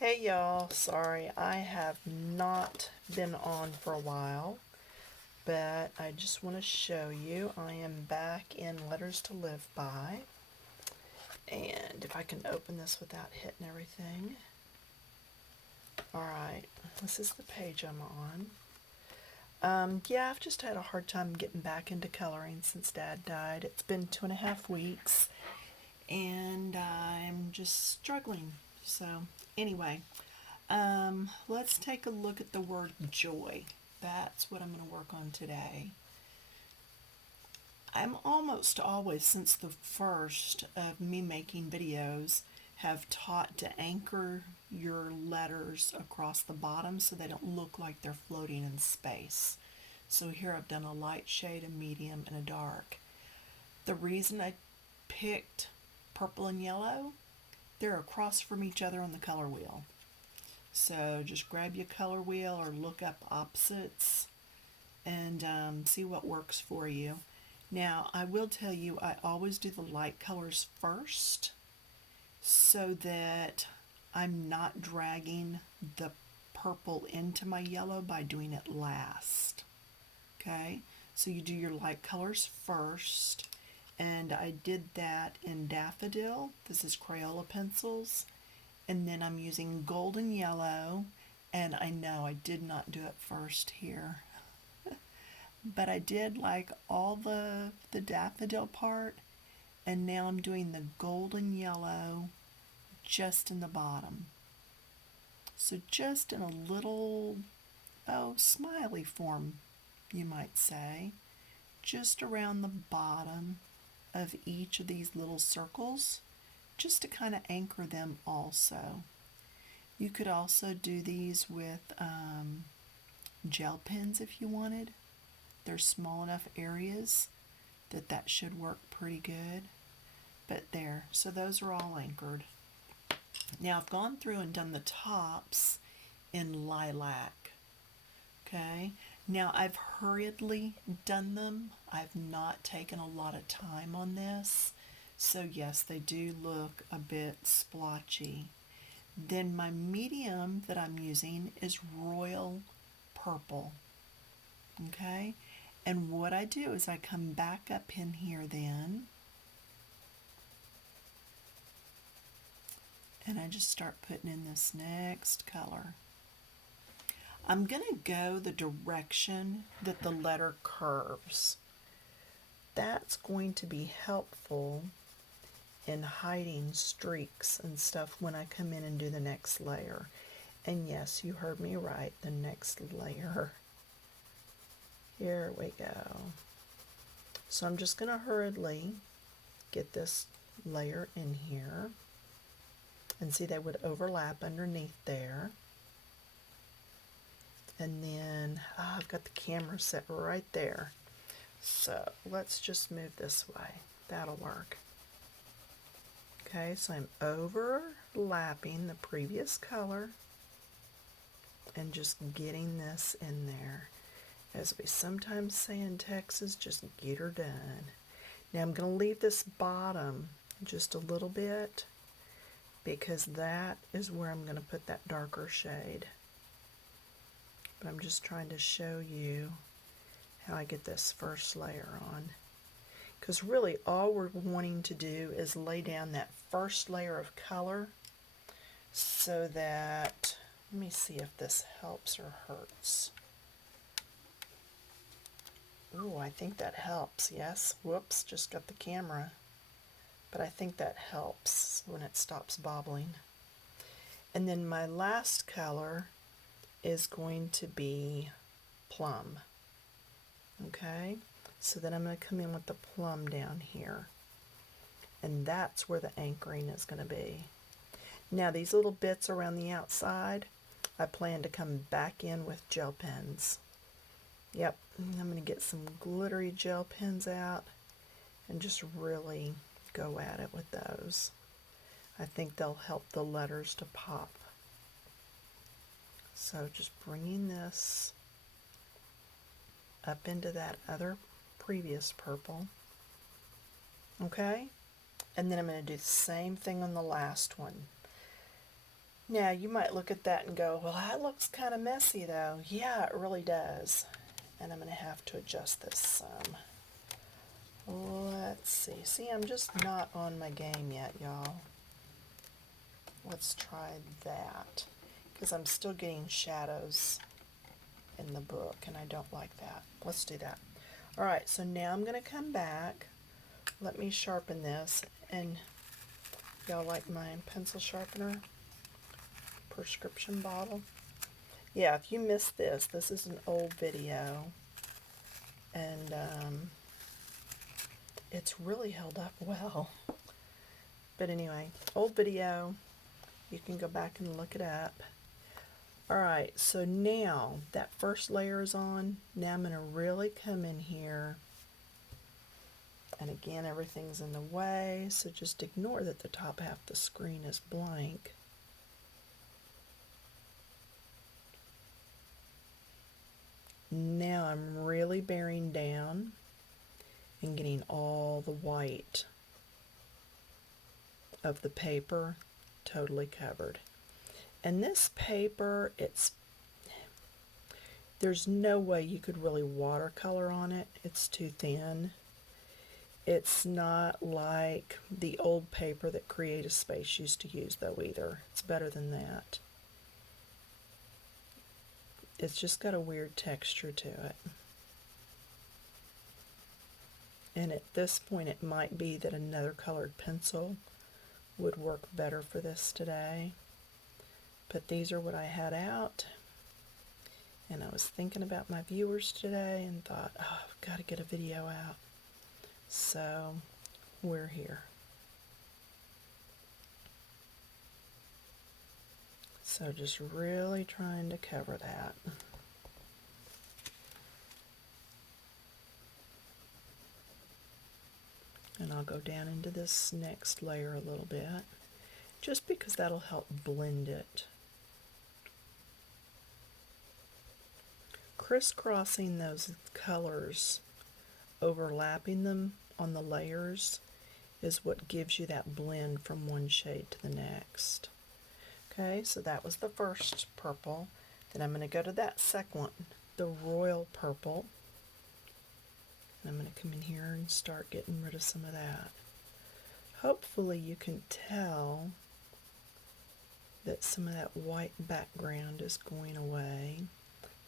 Hey y'all, sorry I have not been on for a while, but I just want to show you I am back in Letters to Live By. And if I can open this without hitting everything. Alright, this is the page I'm on. Yeah, I've just had a hard time getting back into coloring since Dad died. It's been 2.5 weeks, and I'm just struggling. So, anyway. Let's take a look at the word joy. That's what I'm going to work on today. I'm almost always, since the first of me making videos, have taught to anchor your letters across the bottom so they don't look like they're floating in space. So here I've done a light shade, a medium, and a dark. The reason I picked purple and yellow, they're across from each other on the color wheel. So just grab your color wheel or look up opposites and see what works for you. Now, I will tell you, I always do the light colors first so that I'm not dragging the purple into my yellow by doing it last. Okay, so you do your light colors first, and I did that in Daffodil. This is Crayola pencils. And then I'm using golden yellow, and I know I did not do it first here, but I did like all the daffodil part, and now I'm doing the golden yellow just in the bottom. So just in a little, smiley form, you might say, just around the bottom of each of these little circles, just to kind of anchor them also. You could also do these with gel pens if you wanted. There's small enough areas that should work pretty good. But there, so those are all anchored. Now I've gone through and done the tops in lilac. Okay, now I've hurriedly done them. I've not taken a lot of time on this. So yes, they do look a bit splotchy. Then my medium that I'm using is royal purple. Okay, and what I do is I come back up in here then, and I just start putting in this next color. I'm going to go the direction that the letter curves. That's going to be helpful in hiding streaks and stuff when I come in and do the next layer. And yes, you heard me right, the next layer. Here we go. So I'm just going to hurriedly get this layer in here. And see, they would overlap underneath there. And then I've got the camera set right there. So let's just move this way. That'll work. Okay, so I'm overlapping the previous color and just getting this in there. As we sometimes say in Texas, just get her done. Now I'm going to leave this bottom just a little bit because that is where I'm going to put that darker shade. But I'm just trying to show you how I get this first layer on. Because really all we're wanting to do is lay down that first layer of color so that, let me see if this helps or hurts. Ooh, I think that helps, yes. Whoops, just got the camera. But I think that helps when it stops bobbling. And then my last color is going to be Plum. Okay, so then I'm going to come in with the plum down here. And that's where the anchoring is going to be. Now these little bits around the outside, I plan to come back in with gel pens. Yep, I'm going to get some glittery gel pens out and just really go at it with those. I think they'll help the letters to pop. So just bringing this up into that other previous purple. Okay, and then I'm going to do the same thing on the last one. Now you might look at that and go, well, that looks kind of messy though. Yeah, it really does. And I'm going to have to adjust this some. Let's see. See, I'm just not on my game yet, y'all. Let's try that. Because I'm still getting shadows in the book, and I don't like that. Let's do that. Alright, so now I'm going to come back. Let me sharpen this. And y'all like my pencil sharpener? Prescription bottle? Yeah, if you missed this, this is an old video. And it's really held up well. But anyway, old video. You can go back and look it up. Alright, so now that first layer is on. Now I'm going to really come in here. And again, everything's in the way, so just ignore that the top half of the screen is blank. Now I'm really bearing down and getting all the white of the paper totally covered. And this paper, there's no way you could really watercolor on it. It's too thin. It's not like the old paper that Creative Space used to use though either. It's better than that. It's just got a weird texture to it. And at this point it might be that another colored pencil would work better for this today. But these are what I had out. And I was thinking about my viewers today and thought, oh, I've got to get a video out. So we're here. So just really trying to cover that. And I'll go down into this next layer a little bit, just because that'll help blend it. Crisscrossing those colors, overlapping them on the layers, is what gives you that blend from one shade to the next. Okay, so that was the first purple. Then I'm going to go to that second one, the royal purple. And I'm going to come in here and start getting rid of some of that. Hopefully you can tell that some of that white background is going away.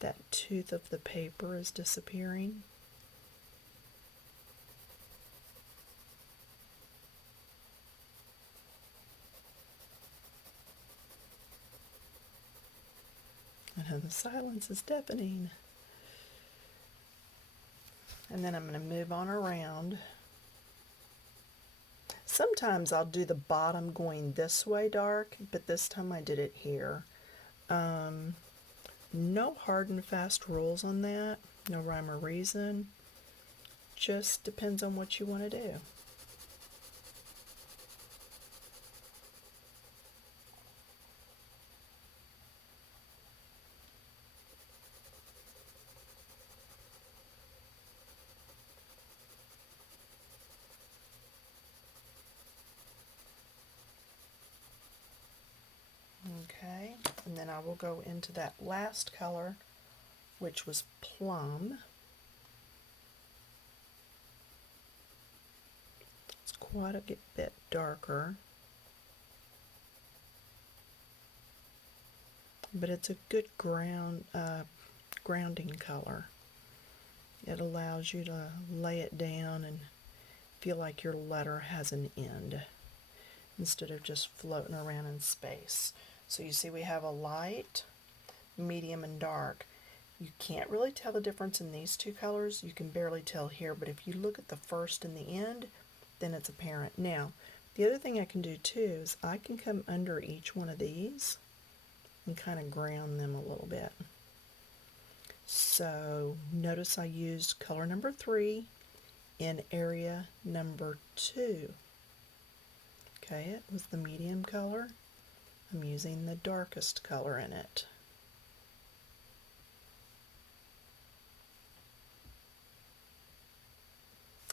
That tooth of the paper is disappearing. I know the silence is deafening. And then I'm going to move on around. Sometimes I'll do the bottom going this way dark, but this time I did it here. No hard and fast rules on that, no rhyme or reason. Just depends on what you want to do. Okay, and then I will go into that last color, which was Plum. It's quite a bit darker, but it's a good grounding color. It allows you to lay it down and feel like your letter has an end instead of just floating around in space. So you see we have a light, medium, and dark. You can't really tell the difference in these two colors. You can barely tell here, but if you look at the first and the end, then it's apparent. Now, the other thing I can do too is I can come under each one of these and kind of ground them a little bit. So notice I used color number 3 in area number 2. Okay, it was the medium color. I'm using the darkest color in it.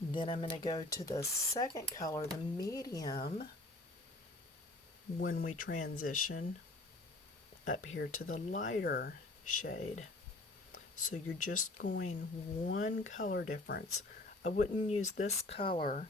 Then I'm going to go to the second color, the medium, when we transition up here to the lighter shade. So you're just going one color difference. I wouldn't use this color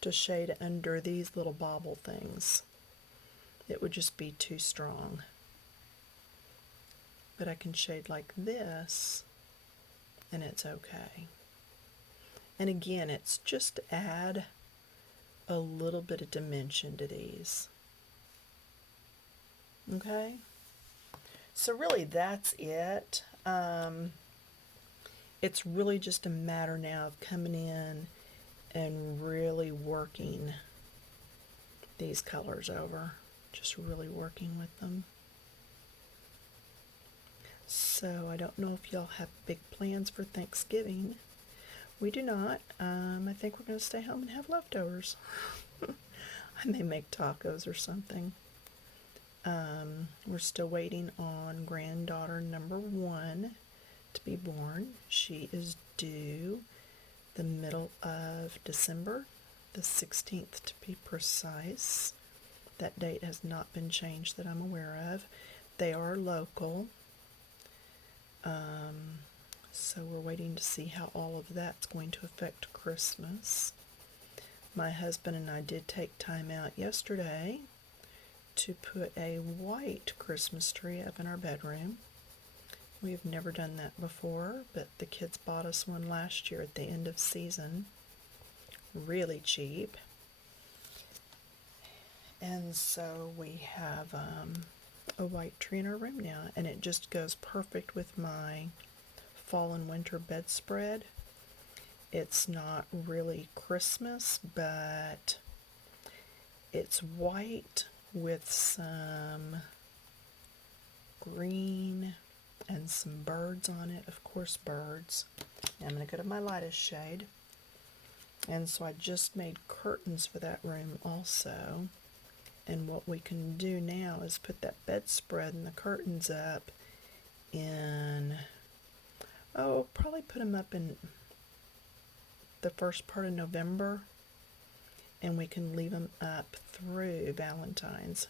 to shade under these little bobble things. It would just be too strong. But I can shade like this, and it's okay. And again, it's just to add a little bit of dimension to these. Okay? So really that's it. It's really just a matter now of coming in and really working these colors over. Just really working with them. So I don't know if y'all have big plans for Thanksgiving. We do not. I think we're going to stay home and have leftovers. I may make tacos or something. We're still waiting on granddaughter number 1 to be born. She is due the middle of December, the 16th to be precise. That date has not been changed that I'm aware of. They are local. So we're waiting to see how all of that's going to affect Christmas. My husband and I did take time out yesterday to put a white Christmas tree up in our bedroom. We've never done that before, but the kids bought us one last year at the end of season. Really cheap. And so we have a white tree in our room now, and it just goes perfect with my fall and winter bedspread. It's not really Christmas, but it's white with some green and some birds on it. Of course, birds. I'm going to go to my lightest shade. And so I just made curtains for that room also. And what we can do now is put that bedspread and the curtains up in, probably put them up in the first part of November, and we can leave them up through Valentine's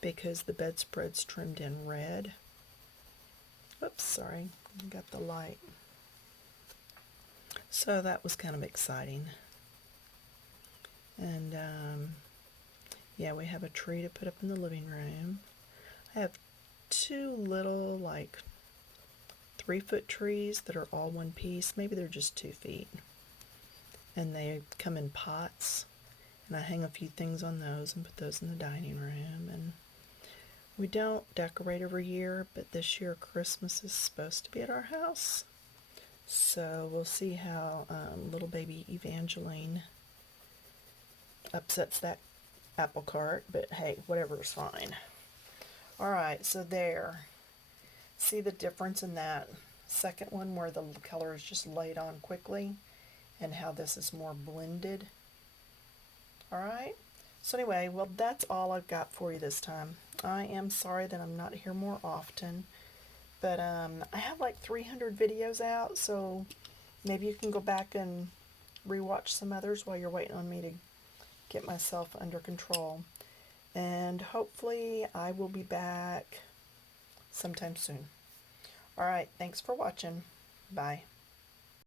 because the bedspread's trimmed in red. Oops, sorry, I got the light. So that was kind of exciting. And yeah, we have a tree to put up in the living room. I have 2 little, 3-foot trees that are all one piece. Maybe they're just 2 feet. And they come in pots. And I hang a few things on those and put those in the dining room. And we don't decorate every year, but this year Christmas is supposed to be at our house. So we'll see how little baby Evangeline upsets that apple cart. But hey, whatever is fine. Alright, so there. See the difference in that second one where the color is just laid on quickly and how this is more blended? Alright, so anyway, well, that's all I've got for you this time. I am sorry that I'm not here more often, but I have like 300 videos out, so maybe you can go back and rewatch some others while you're waiting on me to get myself under control. And hopefully I will be back sometime soon. Alright, thanks for watching. Bye.